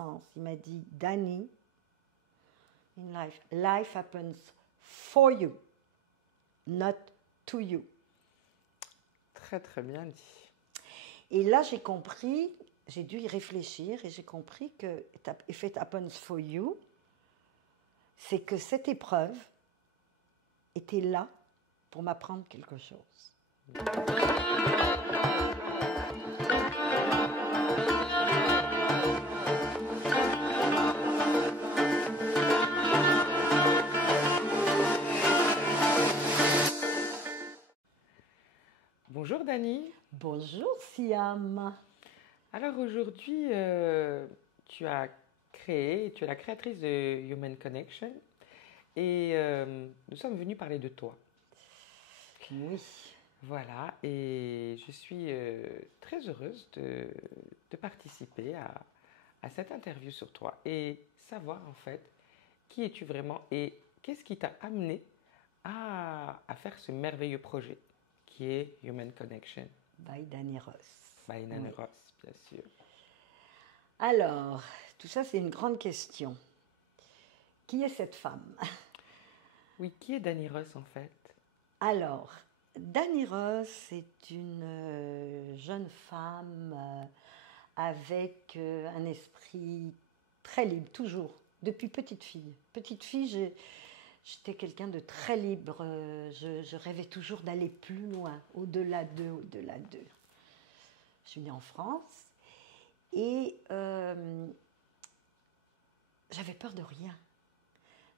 sens. Il m'a dit, Dani, in life, life happens for you, not to you. Très, très bien dit. Et là, j'ai compris, j'ai dû y réfléchir et j'ai compris que if it happens for you, c'est que cette épreuve était là pour m'apprendre quelque chose. Bonjour Dani. Bonjour Siam. Alors aujourd'hui, tu as tu es la créatrice de Human Connection et nous sommes venus parler de toi. Oui. Voilà, et je suis très heureuse de participer à cette interview sur toi et savoir en fait qui es-tu vraiment et qu'est-ce qui t'a amené à faire ce merveilleux projet qui est Human Connection. By Dani Ross. By Dani Ross, bien sûr. Alors, tout ça c'est une grande question. Qui est cette femme? Oui, qui est Dani Ross en fait? Alors, Dani Ross est une jeune femme avec un esprit très libre, toujours, depuis petite fille. Petite fille, j'étais quelqu'un de très libre. Je rêvais toujours d'aller plus loin, au-delà d'eux, au-delà d'eux. Je suis née en France et j'avais peur de rien.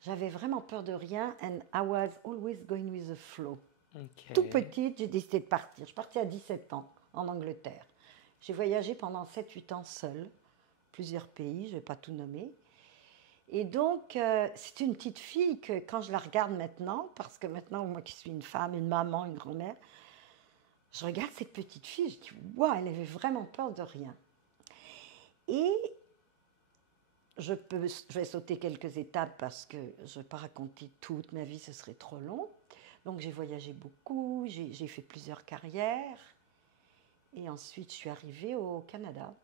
J'avais vraiment peur de rien and I was always going with the flow. Okay. Tout petite, j'ai décidé de partir. Je partais à 17 ans en Angleterre. J'ai voyagé pendant 7-8 ans seule, plusieurs pays, je ne vais pas tout nommer. Et donc, c'est une petite fille que quand je la regarde maintenant, parce que maintenant, moi qui suis une femme, une maman, une grand-mère, je regarde cette petite fille, je dis, waouh, elle avait vraiment peur de rien. Et je vais sauter quelques étapes parce que je ne vais pas raconter toute ma vie, ce serait trop long. Donc j'ai voyagé beaucoup, j'ai fait plusieurs carrières. Et ensuite, je suis arrivée au Canada,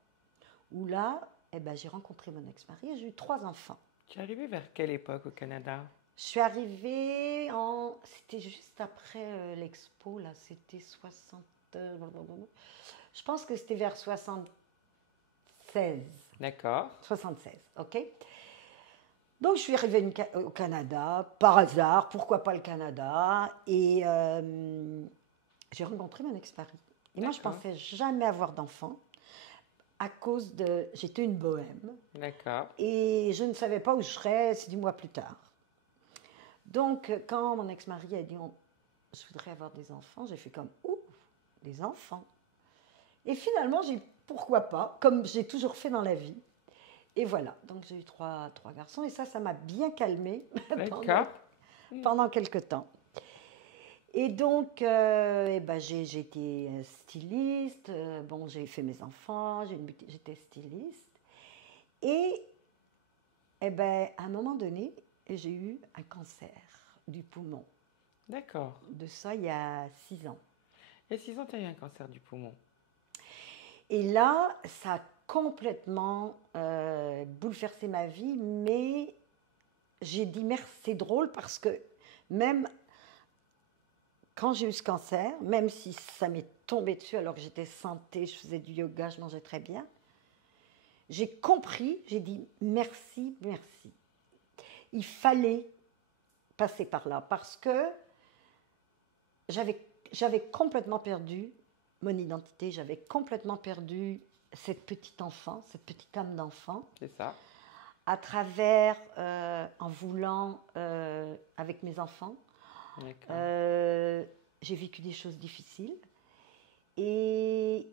où là, j'ai rencontré mon ex-mari et j'ai eu 3 enfants. Tu es arrivée vers quelle époque au Canada? Je suis arrivée c'était juste après l'expo, là, c'était 60... je pense que c'était vers 76. D'accord. 76, ok. Donc, je suis arrivée au Canada, par hasard, pourquoi pas le Canada, et j'ai rencontré mon ex-mari. Et moi, je ne pensais jamais avoir d'enfant, à cause de... J'étais une bohème. D'accord. Et je ne savais pas où je serais 6 mois plus tard. Donc, quand mon ex-mari a dit « je voudrais avoir des enfants », j'ai fait comme « ouh, des enfants ». Et finalement, j'ai dit « pourquoi pas », comme j'ai toujours fait dans la vie. Et voilà, donc j'ai eu trois garçons et ça m'a bien calmée pendant quelques temps. Et donc, j'ai été styliste, j'ai fait mes enfants, j'étais styliste. Et à un moment donné, j'ai eu un cancer du poumon. D'accord. De ça, il y a 6 ans. Il y a 6 ans, tu as eu un cancer du poumon. Et là, ça a complètement bouleversé ma vie, mais j'ai dit merci, c'est drôle parce que même quand j'ai eu ce cancer, même si ça m'est tombé dessus alors que j'étais santé, je faisais du yoga, je mangeais très bien, j'ai compris, j'ai dit merci, merci. Il fallait passer par là parce que j'avais complètement perdu mon identité, j'avais complètement perdu cette petite enfant, cette petite âme d'enfant. C'est ça. À travers, en voulant, avec mes enfants, j'ai vécu des choses difficiles et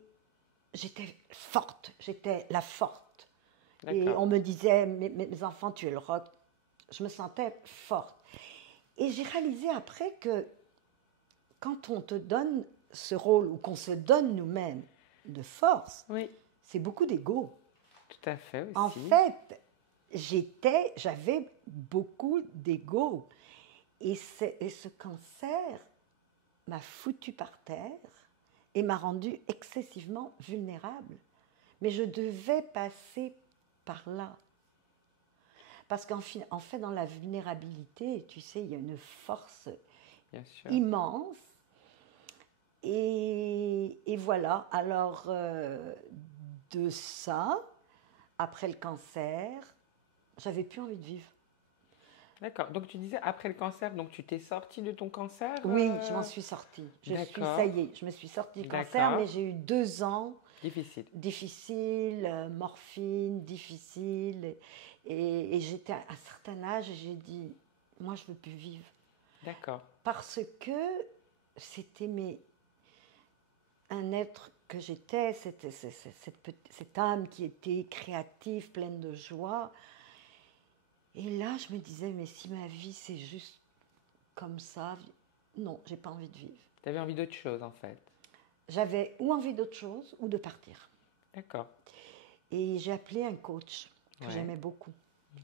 j'étais forte, j'étais la forte. Et on me disait, mes enfants, tu es le roc. Je me sentais forte. Et j'ai réalisé après que quand on te donne ce rôle ou qu'on se donne nous-mêmes de force, c'est beaucoup d'ego. Tout à fait aussi. En fait, j'avais beaucoup d'ego. Et ce cancer m'a foutu par terre et m'a rendue excessivement vulnérable. Mais je devais passer par là. Parce en fait, dans la vulnérabilité, tu sais, il y a une force Bien sûr. immense. Et voilà, alors de ça, après le cancer, j'avais plus envie de vivre. D'accord. Donc tu disais après le cancer, donc tu t'es sortie de ton cancer Oui, je m'en suis sortie. Ça D'accord. y est, je me suis sortie du cancer, D'accord. mais j'ai eu 2 ans Difficile. difficiles, morphine, difficile. Et j'étais à un certain âge et j'ai dit, moi je veux plus vivre. D'accord. Parce que c'était un être que j'étais, cette âme qui était créative, pleine de joie. Et là, je me disais, mais si ma vie c'est juste comme ça, non, j'ai pas envie de vivre. Tu avais envie d'autre chose en fait. J'avais ou envie d'autre chose ou de partir. D'accord. Et j'ai appelé un coach que Ouais. j'aimais beaucoup,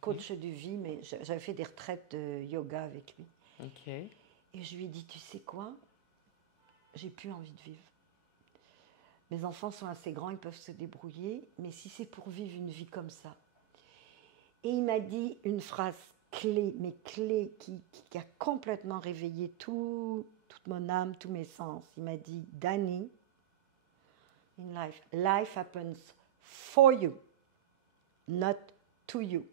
coach de vie, mais j'avais fait des retraites de yoga avec lui. Ok. Et je lui ai dit, tu sais quoi, j'ai plus envie de vivre. Mes enfants sont assez grands, ils peuvent se débrouiller, mais si c'est pour vivre une vie comme ça. Et il m'a dit une phrase clé, mais clé, qui a complètement réveillé toute mon âme, tous mes sens. Il m'a dit, Dani, in life happens for you, not to you.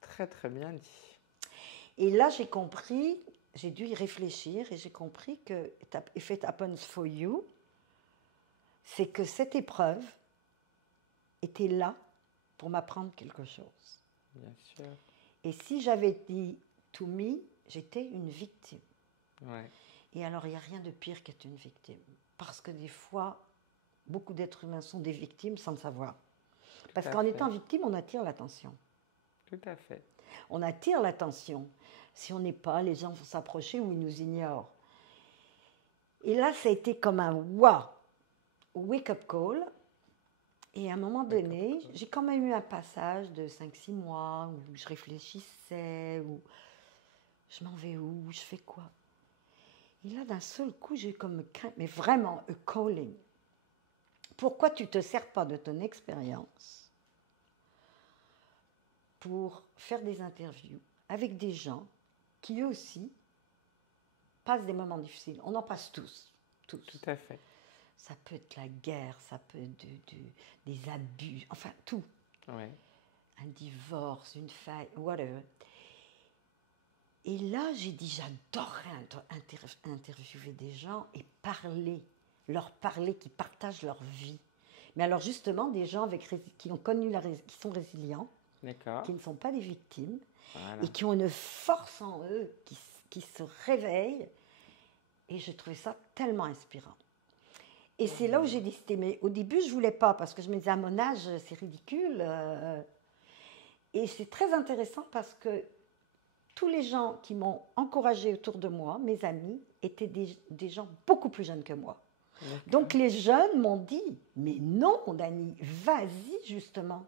Très très bien dit. Et là, j'ai compris, j'ai dû y réfléchir et j'ai compris que if it happens for you, c'est que cette épreuve était là pour m'apprendre quelque chose. Bien sûr. Et si j'avais dit to me, j'étais une victime. Ouais. Et alors, il n'y a rien de pire qu'être une victime. Parce que des fois, beaucoup d'êtres humains sont des victimes sans le savoir. Parce qu'en étant victime, on attire l'attention. Tout à fait. On attire l'attention. Si on n'est pas, les gens vont s'approcher ou ils nous ignorent. Et là, ça a été comme un wake-up call. Et à un moment donné, j'ai quand même eu un passage de 5-6 mois où je réfléchissais, où je m'en vais où, je fais quoi. Et là, d'un seul coup, j'ai comme mais vraiment, a calling. Pourquoi tu ne te sers pas de ton expérience pour faire des interviews avec des gens qui, eux aussi, passent des moments difficiles. On en passe tous. Tout à fait. Ça peut être la guerre, ça peut être des abus, enfin tout. Ouais. Un divorce, une faille, whatever. Et là, j'ai dit, j'adorerais interviewer des gens et leur parler, qui partagent leur vie. Mais alors justement, des gens qui ont connu qui sont résilients, qui ne sont pas des victimes, voilà. Et qui ont une force en eux, qui se réveillent. Et je trouvais ça tellement inspirant. Et c'est là où j'ai décidé, mais au début, je ne voulais pas, parce que je me disais, à mon âge, c'est ridicule. Et c'est très intéressant parce que tous les gens qui m'ont encouragée autour de moi, mes amis, étaient des gens beaucoup plus jeunes que moi. D'accord. Donc les jeunes m'ont dit, mais non, Dani, vas-y justement.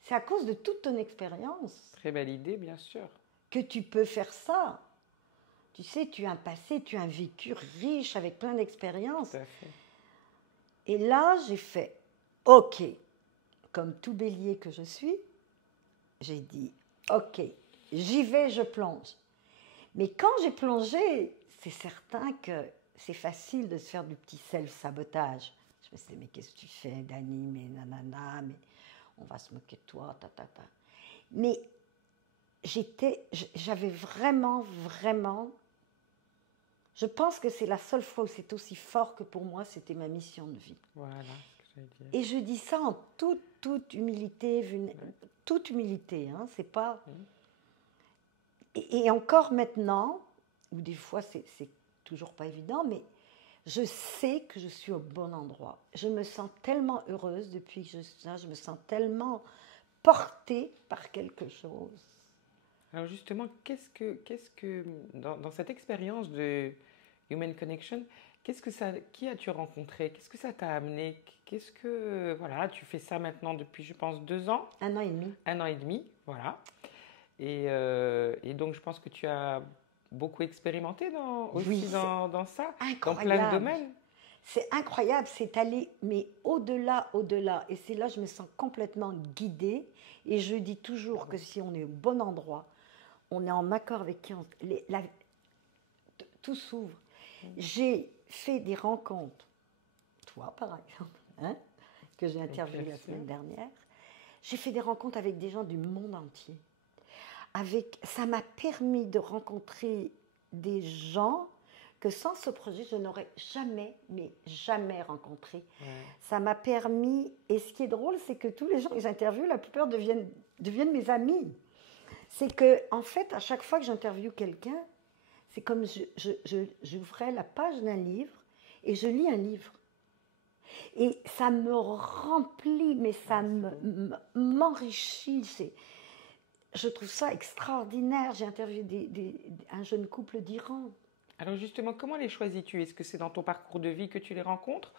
C'est à cause de toute ton expérience. Très belle idée, bien sûr. Que tu peux faire ça. Tu sais, tu as un passé, tu as un vécu riche avec plein d'expériences. Tout à fait. Et là, j'ai fait, OK, comme tout bélier que je suis, j'ai dit, OK, j'y vais, je plonge. Mais quand j'ai plongé, c'est certain que c'est facile de se faire du petit self-sabotage. Je me suis dit, mais qu'est-ce que tu fais, Dani, mais nanana, mais on va se moquer de toi, ta. Mais j'avais vraiment, je pense que c'est la seule fois où c'est aussi fort que pour moi, c'était ma mission de vie. Voilà ce que j'allais dire. Et je dis ça en toute humilité, toute humilité, hein, c'est pas... Et encore maintenant, ou des fois c'est toujours pas évident, mais je sais que je suis au bon endroit. Je me sens tellement heureuse depuis que je suis là, je me sens tellement portée par quelque chose. Alors justement, qu'est-ce que dans cette expérience de Human Connection, qui as-tu rencontré? Qu'est-ce que ça t'a amené? Voilà, tu fais ça maintenant depuis, je pense, 2 ans? 1 an et demi. 1 an et demi, voilà. Et donc, je pense que tu as beaucoup expérimenté dans ça, incroyable. dans plein de domaines. c'est incroyable, c'est aller, mais au-delà, au-delà. Et c'est là que je me sens complètement guidée. Et je dis toujours que si on est au bon endroit, on est en accord avec qui tout s'ouvre. J'ai fait des rencontres, toi par exemple, hein, que j'ai interviewé la semaine dernière. J'ai fait des rencontres avec des gens du monde entier. Ça m'a permis de rencontrer des gens que sans ce projet, je n'aurais jamais, mais jamais rencontré. Ouais. Ça m'a permis, et ce qui est drôle, c'est que tous les gens que j'interviewe, la plupart deviennent mes amis. C'est que, en fait, à chaque fois que j'interviewe quelqu'un, c'est comme j'ouvrais la page d'un livre et je lis un livre. Et ça me remplit, mais ça m'enrichit. Je trouve ça extraordinaire. J'ai interviewé un jeune couple d'Iran. Alors justement, comment les choisis-tu? Est-ce que c'est dans ton parcours de vie que tu les rencontres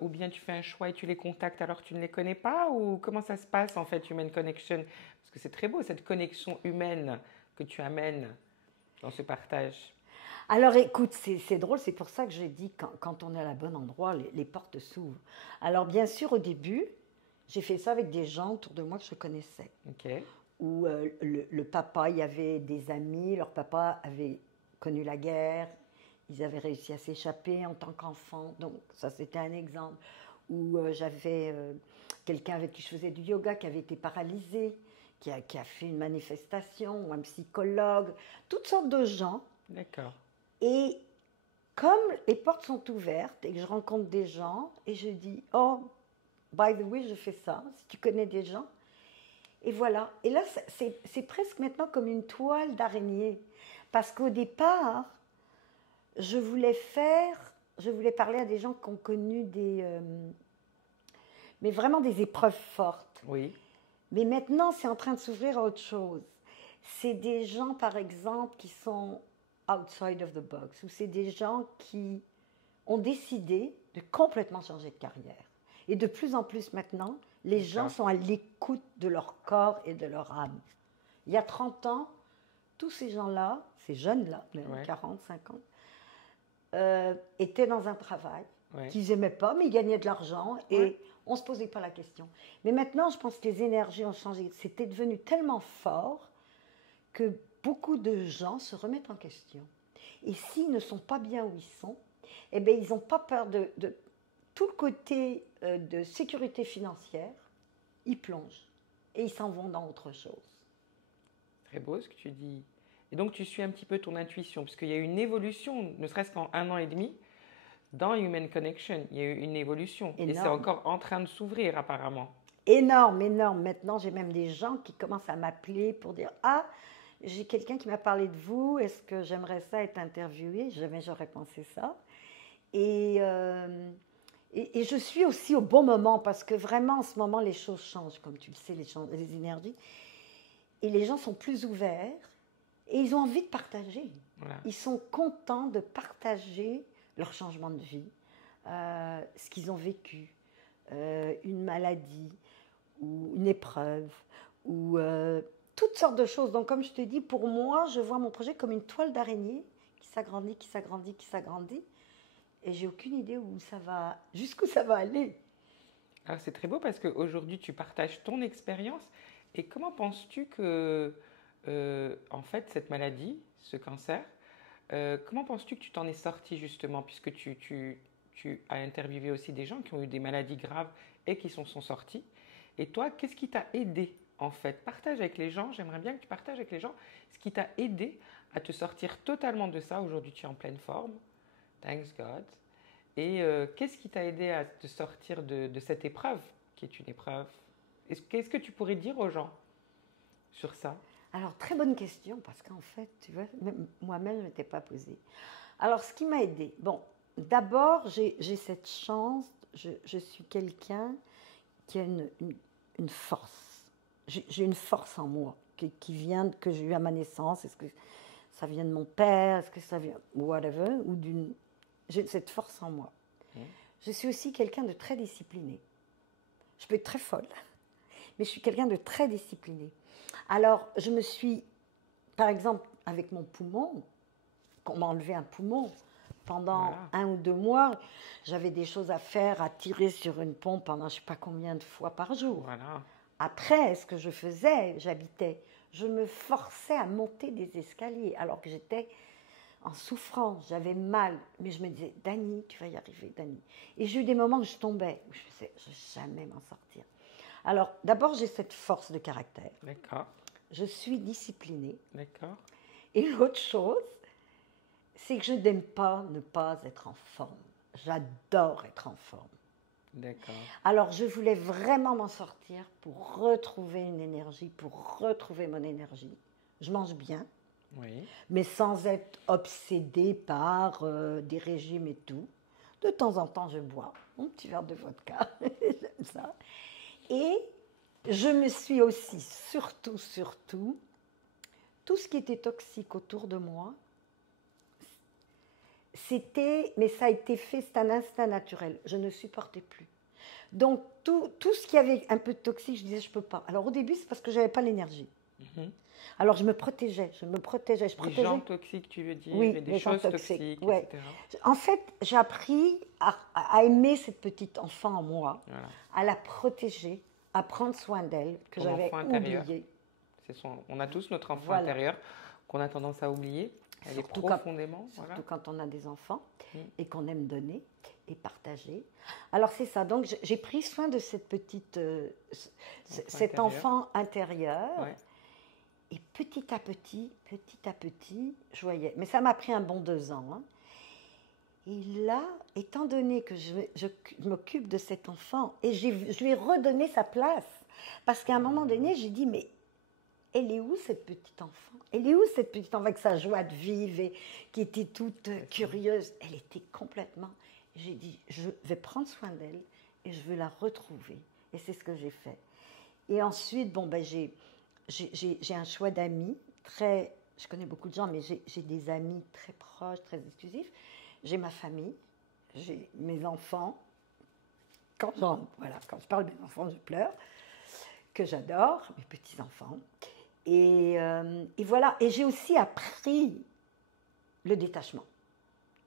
ou bien tu fais un choix et tu les contactes alors que tu ne les connais pas? Ou comment ça se passe en fait, Human Connection? Parce que c'est très beau cette connexion humaine que tu amènes dans ce partage. Alors écoute, c'est drôle, c'est pour ça que j'ai dit quand on est à la bonne endroit, les portes s'ouvrent. Alors bien sûr, au début, j'ai fait ça avec des gens autour de moi que je connaissais. Okay. Où le papa, il y avait des amis, leur papa avait connu la guerre, ils avaient réussi à s'échapper en tant qu'enfants, donc ça c'était un exemple. Où j'avais quelqu'un avec qui je faisais du yoga qui avait été paralysé, qui a fait une manifestation, ou un psychologue, toutes sortes de gens. D'accord. Et comme les portes sont ouvertes et que je rencontre des gens, et je dis, oh, by the way, je fais ça, si tu connais des gens. Et voilà. Et là, c'est presque maintenant comme une toile d'araignée. Parce qu'au départ, je voulais parler à des gens qui ont connu mais vraiment des épreuves fortes. Oui. Mais maintenant, c'est en train de s'ouvrir à autre chose. C'est des gens, par exemple, qui sont outside of the box, ou c'est des gens qui ont décidé de complètement changer de carrière. Et de plus en plus maintenant, les gens sont à l'écoute de leur corps et de leur âme. Il y a 30 ans, tous ces gens-là, ces jeunes-là, 40, 50, étaient dans un travail qu'ils n'aimaient pas, mais ils gagnaient de l'argent et on ne se posait pas la question. Mais maintenant, je pense que les énergies ont changé. C'était devenu tellement fort que beaucoup de gens se remettent en question. Et s'ils ne sont pas bien où ils sont, eh bien, ils n'ont pas peur de tout le côté de sécurité financière, ils plongent et ils s'en vont dans autre chose. Très beau ce que tu dis. Et donc, tu suis un petit peu ton intuition, puisqu'il y a eu une évolution, ne serait-ce qu'en 1 an et demi, dans Human Connection. Il y a eu une évolution. Énorme. Et c'est encore en train de s'ouvrir, apparemment. Énorme, énorme. Maintenant, j'ai même des gens qui commencent à m'appeler pour dire « Ah, j'ai quelqu'un qui m'a parlé de vous, est-ce que j'aimerais ça être interviewé ?» Jamais j'aurais pensé ça. Et je suis aussi au bon moment, parce que vraiment, en ce moment, les choses changent, comme tu le sais, les énergies. Et les gens sont plus ouverts et ils ont envie de partager. Voilà. Ils sont contents de partager leur changement de vie, ce qu'ils ont vécu, une maladie ou une épreuve, ou toutes sortes de choses. Donc, comme je te dis, pour moi, je vois mon projet comme une toile d'araignée qui s'agrandit, qui s'agrandit, qui s'agrandit. Et j'ai aucune idée jusqu'où ça va aller. Alors, c'est très beau parce qu'aujourd'hui, tu partages ton expérience. Et comment penses-tu que, en fait, cette maladie, ce cancer, comment penses-tu que tu t'en es sorti justement, puisque tu as interviewé aussi des gens qui ont eu des maladies graves et qui sont sortis. Et toi, qu'est-ce qui t'a aidé en fait? Partage avec les gens, j'aimerais bien que tu partages avec les gens ce qui t'a aidé à te sortir totalement de ça. Aujourd'hui, tu es en pleine forme, thanks God. Et qu'est-ce qui t'a aidé à te sortir de cette épreuve, qui est une épreuve? Qu'est-ce que tu pourrais dire aux gens sur ça? Alors, très bonne question, parce qu'en fait, tu vois, moi-même, je ne m'étais pas posée. Alors, ce qui m'a aidée, bon, d'abord, j'ai cette chance, je suis quelqu'un qui a une force. J'ai une force en moi qui vient, que j'ai eue à ma naissance. Est-ce que ça vient de mon père? Est-ce que ça vient, whatever, ou j'ai cette force en moi. Je suis aussi quelqu'un de très discipliné. Je peux être très folle, mais je suis quelqu'un de très discipliné. Alors, je me suis, par exemple, avec mon poumon, on m'a enlevé un poumon, pendant Voilà. 1 ou 2 mois, j'avais des choses à faire, à tirer sur une pompe pendant je ne sais pas combien de fois par jour. Voilà. Après, ce que je faisais, je me forçais à monter des escaliers alors que j'étais en souffrance, j'avais mal. Mais je me disais, Dany, tu vas y arriver, Dany. Et j'ai eu des moments où je tombais, où je me disais, je ne vais jamais m'en sortir. Alors, d'abord, j'ai cette force de caractère. D'accord. Je suis disciplinée. D'accord. Et l'autre chose, c'est que je n'aime pas ne pas être en forme. J'adore être en forme. D'accord. Alors, je voulais vraiment m'en sortir pour retrouver une énergie, pour retrouver mon énergie. Je mange bien, Oui. mais sans être obsédée par des régimes et tout. De temps en temps, je bois mon petit verre de vodka. J'aime ça. Et je me suis aussi, surtout, tout ce qui était toxique autour de moi, mais ça a été fait, c'est un instinct naturel. Je ne supportais plus. Donc, tout ce qui avait un peu de toxique, je disais, je ne peux pas. Alors, au début, c'est parce que je n'avais pas l'énergie. Mhm. Alors, je me protégeais. Des gens toxiques, tu veux dire, Oui, et des les gens choses toxiques, toxiques, ouais. etc. En fait, j'ai appris à aimer cette petite enfant en moi, Voilà. à la protéger, à prendre soin d'elle, que Ton j'avais enfant intérieur. oubliée. On a tous notre enfant Voilà. intérieur qu'on a tendance à oublier. Elle Surtout est profondément. Surtout quand on a des enfants Mm. et qu'on aime donner et partager. Alors c'est ça, donc j'ai pris soin de cette petite, cet intérieur. enfant intérieur. Ouais. Et petit à petit, je voyais. Mais ça m'a pris un bon 2 ans. Hein. Et là, étant donné que je m'occupe de cet enfant, et je lui ai redonné sa place. Parce qu'à un moment donné, j'ai dit, mais elle est où cette petite enfant? Elle est où cette petite enfant avec sa joie de vivre et qui était toute curieuse? Elle était complètement... J'ai dit, je vais prendre soin d'elle et je veux la retrouver. Et c'est ce que j'ai fait. Et ensuite, bon, ben, j'ai un choix d'amis. Je connais beaucoup de gens, mais j'ai des amis très proches, très exclusifs. J'ai ma famille, j'ai mes enfants. Voilà, quand je parle de mes enfants, je pleure, que j'adore, mes petits-enfants. Et voilà. Et j'ai aussi appris le détachement.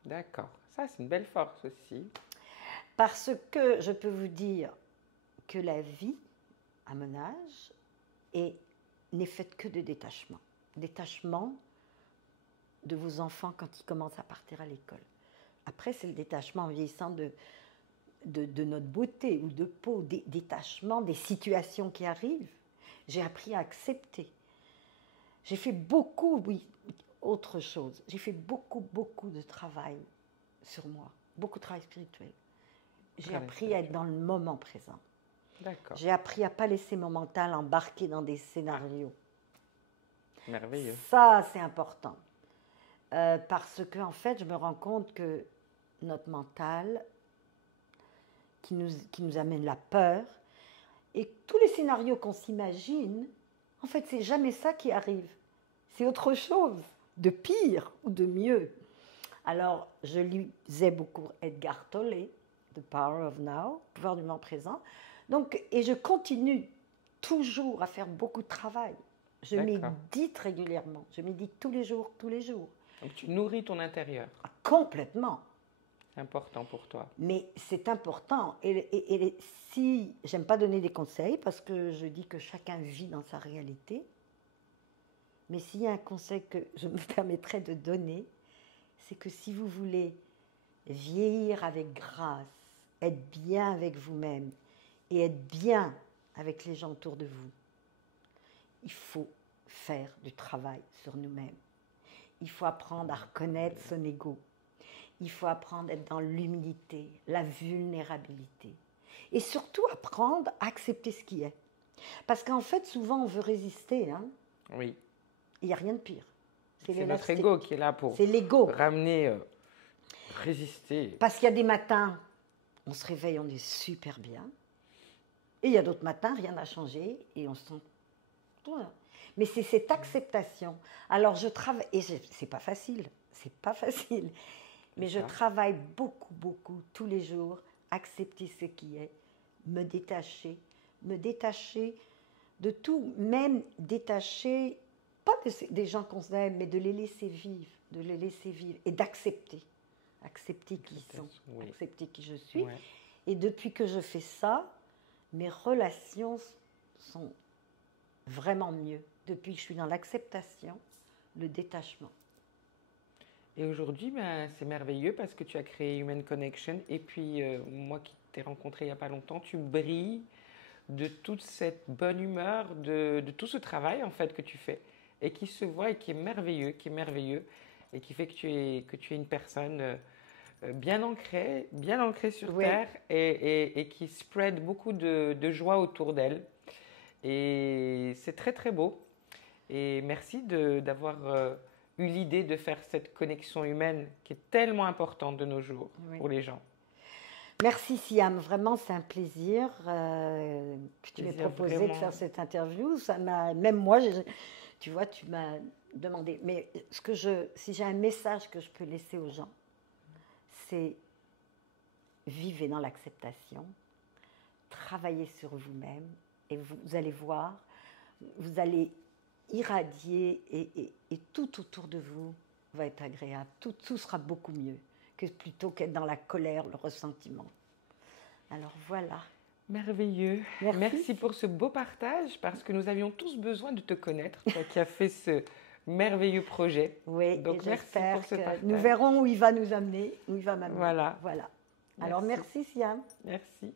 D'accord. Ça, c'est une belle force aussi. Parce que je peux vous dire que la vie, à mon âge, n'est faite que de détachement. Détachement de vos enfants quand ils commencent à partir à l'école. Après, c'est le détachement en vieillissant de notre beauté ou de peau, détachement des situations qui arrivent. J'ai appris à accepter. J'ai fait beaucoup, oui, autre chose. J'ai fait beaucoup de travail sur moi, beaucoup de travail spirituel. J'ai appris à être dans le moment présent. D'accord. J'ai appris à ne pas laisser mon mental embarquer dans des scénarios. Merveilleux. Ça, c'est important. Parce que, en fait, je me rends compte que notre mental, qui nous amène la peur, et tous les scénarios qu'on s'imagine, en fait, c'est jamais ça qui arrive. C'est autre chose, de pire ou de mieux. Alors, je lisais beaucoup Edgar Tolle, The Power of Now, le pouvoir du moment présent. Donc, et je continue toujours à faire beaucoup de travail. Je médite régulièrement. Je médite tous les jours. Donc, tu nourris ton intérieur. Ah, complètement. C'est important pour toi. Mais c'est important. Et si, j'aime pas donner des conseils parce que je dis que chacun vit dans sa réalité. Mais s'il y a un conseil que je me permettrais de donner, c'est que si vous voulez vieillir avec grâce, être bien avec vous-même et être bien avec les gens autour de vous, il faut faire du travail sur nous-mêmes. Il faut apprendre à reconnaître son ego. Il faut apprendre à être dans l'humilité, la vulnérabilité. Et surtout apprendre à accepter ce qui est. Parce qu'en fait, souvent, on veut résister. Hein. Oui. Il n'y a rien de pire. C'est notre ego qui est là pour ramener, résister. Parce qu'il y a des matins, on se réveille, on est super bien. Et il y a d'autres matins, rien n'a changé et on se sent... Voilà. Mais c'est cette acceptation. Alors je travaille, et c'est pas facile, mais je travaille beaucoup, tous les jours, accepter ce qui est, me détacher de tout, même détacher, pas des gens qu'on aime, mais de les laisser vivre et d'accepter. accepter qui ils sont, Oui. accepter qui je suis. Ouais. Et depuis que je fais ça, mes relations sont vraiment mieux. Depuis que je suis dans l'acceptation, le détachement. Et aujourd'hui, ben, c'est merveilleux parce que tu as créé Human Connection. Et puis, moi qui t'ai rencontré il n'y a pas longtemps, tu brilles de toute cette bonne humeur, de tout ce travail en fait que tu fais et qui se voit et qui est merveilleux et qui fait que tu es une personne bien ancrée sur Oui. terre et qui spread beaucoup de joie autour d'elle. Et c'est très très beau. Et merci d'avoir eu l'idée de faire cette connexion humaine qui est tellement importante de nos jours pour les gens. Merci Siam, vraiment c'est un plaisir que tu m'aies proposé vraiment. de faire cette interview. Ça m'a, même moi, tu vois, tu m'as demandé. Mais si j'ai un message que je peux laisser aux gens, c'est vivez dans l'acceptation, travaillez sur vous-même et vous allez voir, vous allez irradier et tout autour de vous va être agréable. Tout sera beaucoup mieux que plutôt qu'être dans la colère, le ressentiment. Alors voilà. Merveilleux. Merci pour ce beau partage parce que nous avions tous besoin de te connaître, toi qui as fait ce merveilleux projet. Oui, donc merci pour ce partage. Nous verrons où il va nous amener, où il va m'amener. Voilà. Alors merci Siam. Merci.